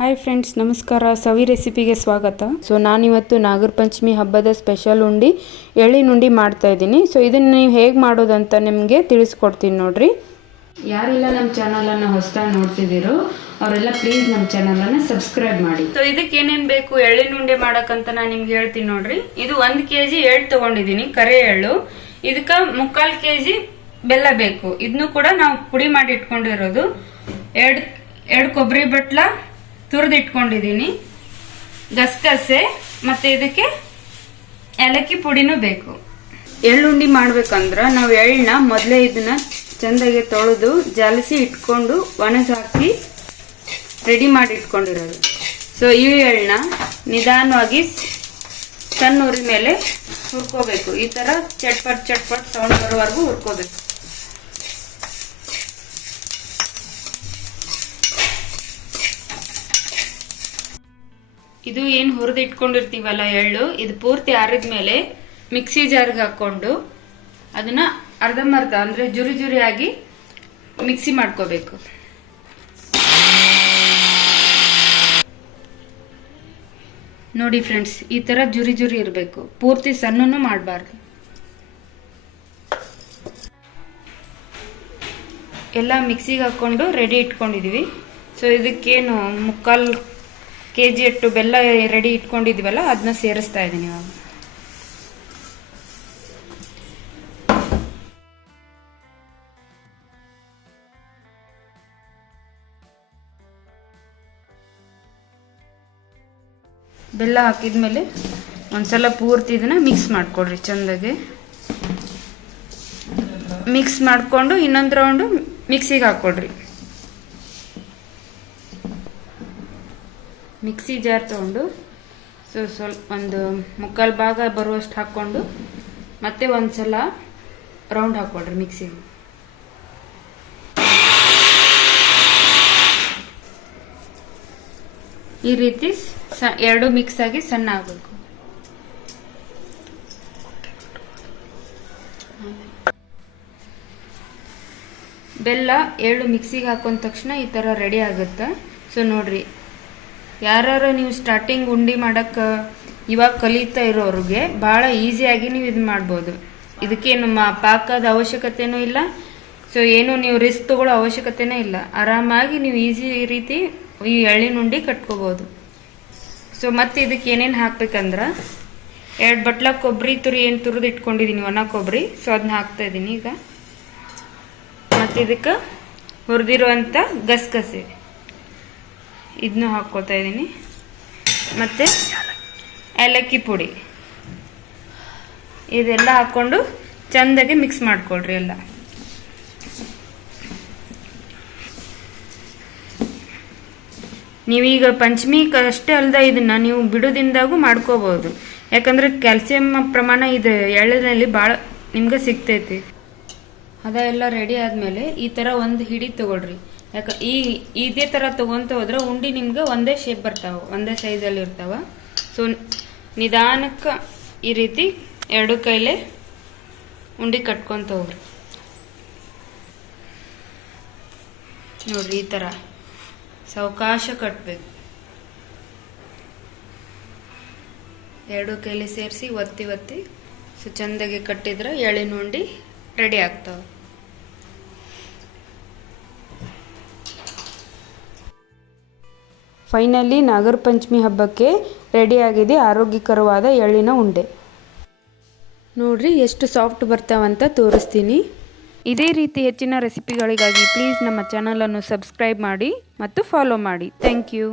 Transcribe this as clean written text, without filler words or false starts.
Hi friends, ನಮಸ್ಕಾರ. ಸವಿ ರೆಸಿಪಿಗೆ ಸ್ವಾಗತ. So ನಾನಿವತ್ತು ನಾಗರ ಪಂಚಮಿ ಹಬ್ಬದ ಸ್ಪೆಷಲ್ ಉಂಡಿ ಎಳ್ಳಿನ ಉಂಡಿ ಮಾಡ್ತಾ ಇದ್ದೀನಿ. ಸೊ ಇದನ್ನು ನೀವು ಹೇಗೆ ಮಾಡೋದಂತ ನಿಮಗೆ ತಿಳಿಸ್ಕೊಡ್ತೀನಿ ನೋಡ್ರಿ. ಯಾರೆಲ್ಲ ನಮ್ಮ ಚಾನಲನ್ನು ಹೊಸದಾಗಿ ನೋಡ್ತಿದ್ದೀರೋ ಅವರೆಲ್ಲ ಪ್ಲೀಸ್ ನಮ್ಮ ಚಾನಲನ್ನು ಸಬ್ಸ್ಕ್ರೈಬ್ ಮಾಡಿ. ಸೊ ಇದಕ್ಕೆ ಏನೇನು ಬೇಕು ಎಳ್ಳಿನ ಉಂಡೆ ಮಾಡೋಕ್ಕಂತ ನಾನು ನಿಮ್ಗೆ ಹೇಳ್ತೀನಿ ನೋಡ್ರಿ. ಇದು 1 kg ಎಳ್ಳು ತೊಗೊಂಡಿದ್ದೀನಿ, ಕರೆ ಎಳ್ಳು. ಇದಕ್ಕೆ 3/4 kg ಬೆಲ್ಲ ಬೇಕು. ಇದನ್ನು ಕೂಡ ನಾವು ಪುಡಿ ಮಾಡಿ ಇಟ್ಕೊಂಡಿರೋದು. ಎರಡು ಕೊಬ್ಬರಿ ಬಟ್ಲ ತುರಿದಿಟ್ಕೊಂಡಿದ್ದೀನಿ, ಗಸಗಸೆ ಮತ್ತು ಇದಕ್ಕೆ ಏಲಕ್ಕಿ ಪುಡಿನೂ ಬೇಕು. ಎಳ್ಳುಂಡಿ ಮಾಡ್ಬೇಕಂದ್ರೆ ನಾವು ಎಳ್ಳನ್ನ ಮೊದಲೇ ಇದನ್ನ ಚೆಂದಾಗಿ ತೊಳೆದು ಜಾಲಿಸಿ ಇಟ್ಕೊಂಡು ಒಣಗಿ ಹಾಕಿ ರೆಡಿ ಮಾಡಿ ಇಟ್ಕೊಂಡಿರೋದು. ಸೊ ಈ ಎಳ್ಳನ್ನ ನಿಧಾನವಾಗಿ ಸಣ್ಣ ಉರಿ ಮೇಲೆ ಹುರ್ಕೋಬೇಕು. ಈ ಥರ ಚಟ್ಪಟ್ ಸೌಂಡ್ ಬರೋವರೆಗೂ ಹುರ್ಕೋಬೇಕು. ಇದು ಏನು ಹುರಿದು ಇಟ್ಕೊಂಡಿರ್ತೀವಲ್ಲ ಎಳ್ಳು, ಇದು ಪೂರ್ತಿ ಆರಿದ ಮೇಲೆ ಮಿಕ್ಸಿ ಜಾರ್ಗೆ ಹಾಕೊಂಡು ಅದನ್ನ ಅರ್ಧಂಬರ್ಧ ಅಂದ್ರೆ ಜುರಿ ಜುರಿಯಾಗಿ ಮಿಕ್ಸಿ ಮಾಡ್ಕೋಬೇಕು. ನೋಡಿ ಫ್ರೆಂಡ್ಸ್, ಈ ತರ ಜುರಿ ಜುರಿ ಇರಬೇಕು, ಪೂರ್ತಿ ಸಣ್ಣನು ಮಾಡಬಾರ್ದು. ಎಲ್ಲ ಮಿಕ್ಸಿಗೆ ಹಾಕೊಂಡು ರೆಡಿ ಇಟ್ಕೊಂಡಿದೀವಿ. ಸೊ ಇದಕ್ಕೇನು 3/4 kg ಅಷ್ಟು ಬೆಲ್ಲ ರೆಡಿ ಇಟ್ಕೊಂಡಿದ್ವಲ್ಲ ಅದನ್ನ ಸೇರಿಸ್ತಾ ಇದ್ದೀನಿ ಇವಾಗ. ಬೆಲ್ಲ ಹಾಕಿದ್ಮೇಲೆ ಒಂದ್ಸಲ ಪೂರ್ತಿ ಇದನ್ನ ಮಿಕ್ಸ್ ಮಾಡ್ಕೊಡ್ರಿ. ಚೆಂದಾಗಿ ಮಿಕ್ಸ್ ಮಾಡ್ಕೊಂಡು ಇನ್ನೊಂದು ರೌಂಡು ಮಿಕ್ಸಿಗೆ ಹಾಕೊಡ್ರಿ. ಮಿಕ್ಸಿ ಜಾರ್ ತಗೊಂಡು ಸ್ವಲ್ಪ ಒಂದು 3/4 ಭಾಗ ಬರುವಷ್ಟು ಹಾಕ್ಕೊಂಡು ಮತ್ತೆ ಒಂದ್ಸಲ ರೌಂಡ್ ಹಾಕೊಳ್ರಿ ಮಿಕ್ಸಿಗೆ. ಈ ರೀತಿ ಎರಡು ಮಿಕ್ಸ್ ಆಗಿ ಸಣ್ಣ ಆಗಬೇಕು. ಬೆಲ್ಲ ಎಳ್ಳು ಮಿಕ್ಸಿಗೆ ಹಾಕೊಂಡ ತಕ್ಷಣ ಈ ಥರ ರೆಡಿ ಆಗುತ್ತೆ. ಸೊ ನೋಡ್ರಿ, ಯಾರು ನೀವು ಸ್ಟಾರ್ಟಿಂಗ್ ಉಂಡಿ ಮಾಡಕ್ಕೆ ಇವಾಗ ಕಲಿತಾ ಇರೋರಿಗೆ ಭಾಳ ಈಸಿಯಾಗಿ ನೀವು ಇದು ಮಾಡ್ಬೋದು. ಇದಕ್ಕೇನು ಪಾಕದ ಅವಶ್ಯಕತೆನೂ ಇಲ್ಲ. ಸೊ ಏನು ನೀವು ರಿಸ್ಕ್ ತಗೊಳ್ಳೋ ಅವಶ್ಯಕತೆನೇ ಇಲ್ಲ. ಆರಾಮಾಗಿ ನೀವು ಈಸಿ ರೀತಿ ಈ ಎಳ್ಳಿನ ಉಂಡಿ ಕಟ್ಕೋಬೋದು. ಸೊ ಮತ್ತೆ ಇದಕ್ಕೆ ಏನೇನು ಹಾಕ್ಬೇಕಂದ್ರೆ 2 ಬಟ್ಲ ಕೊಬ್ಬರಿ ಏನು ತುರಿದು ಇಟ್ಕೊಂಡಿದ್ದೀನಿ, ಒಣ ಕೊಬ್ಬರಿ. ಸೊ ಅದನ್ನ ಹಾಕ್ತಾ ಇದ್ದೀನಿ ಈಗ. ಮತ್ತು ಇದಕ್ಕೆ ಹುರಿದಿರುವಂಥ ಗಸಗಸೆ ಇದನ್ನು ಹಾಕ್ಕೊತಾ ಇದ್ದೀನಿ. ಮತ್ತು ಏಲಕ್ಕಿ ಪುಡಿ ಇದೆಲ್ಲ ಹಾಕ್ಕೊಂಡು ಚೆಂದಾಗಿ ಮಿಕ್ಸ್ ಮಾಡ್ಕೊಳ್ರಿ ಎಲ್ಲ. ನೀವೀಗ ಪಂಚಮಿಗೆ ಅಷ್ಟೇ ಅಲ್ಲದೆ ಇದನ್ನು ನೀವು ಬಿಡೋದಿಂದಾಗೂ ಮಾಡ್ಕೋಬೋದು. ಯಾಕಂದರೆ ಕ್ಯಾಲ್ಸಿಯಂ ಪ್ರಮಾಣ ಇದು ಎಳ್ಳಿನಲ್ಲಿ ಭಾಳ ನಿಮ್ಗೆ ಸಿಗ್ತೈತಿ. ಅದೆಲ್ಲ ರೆಡಿ ಆದಮೇಲೆ ಈ ಥರ ಒಂದು ಹಿಡಿ ತೊಗೊಳ್ರಿ. ಇದೇ ಥರ ತೊಗೊತ ಹೋದ್ರೆ ಉಂಡಿ ನಿಮ್ಗೆ ಒಂದೇ ಶೇಪ್ ಬರ್ತಾವೆ, ಒಂದೇ ಸೈಜಲ್ಲಿ ಇರ್ತಾವೆ. ಸೊ ನಿಧಾನಕ್ಕೆ ಈ ರೀತಿ 2 ಕೈಲೇ ಉಂಡಿ ಕಟ್ಕೊತ ಹೋಗ್ರಿ. ನೋಡ್ರಿ, ಈ ಥರ ಸಾವಕಾಶ ಕಟ್ಟಬೇಕು. 2 ಕೈಲಿ ಸೇರಿಸಿ ಒತ್ತಿ ಸೊ ಚೆಂದಾಗಿ ಕಟ್ಟಿದ್ರೆ ಎಳ್ಳಿನ ಉಂಡಿ ರೆಡಿ ಆಗ್ತಾವೆ. ಫೈನಲಿ ನಾಗರ ಪಂಚಮಿ ಹಬ್ಬಕ್ಕೆ ರೆಡಿಯಾಗಿದೆ ಆರೋಗ್ಯಕರವಾದ ಎಳ್ಳಿನ ಉಂಡೆ. ನೋಡ್ರಿ ಎಷ್ಟು ಸಾಫ್ಟ್ ಬರ್ತಾವಂತ ತೋರಿಸ್ತೀನಿ. ಇದೇ ರೀತಿ ಹೆಚ್ಚಿನ ರೆಸಿಪಿಗಳಿಗಾಗಿ ಪ್ಲೀಸ್ ನಮ್ಮ ಚಾನಲನ್ನು ಸಬ್ಸ್ಕ್ರೈಬ್ ಮಾಡಿ ಮತ್ತು ಫಾಲೋ ಮಾಡಿ. Thank you.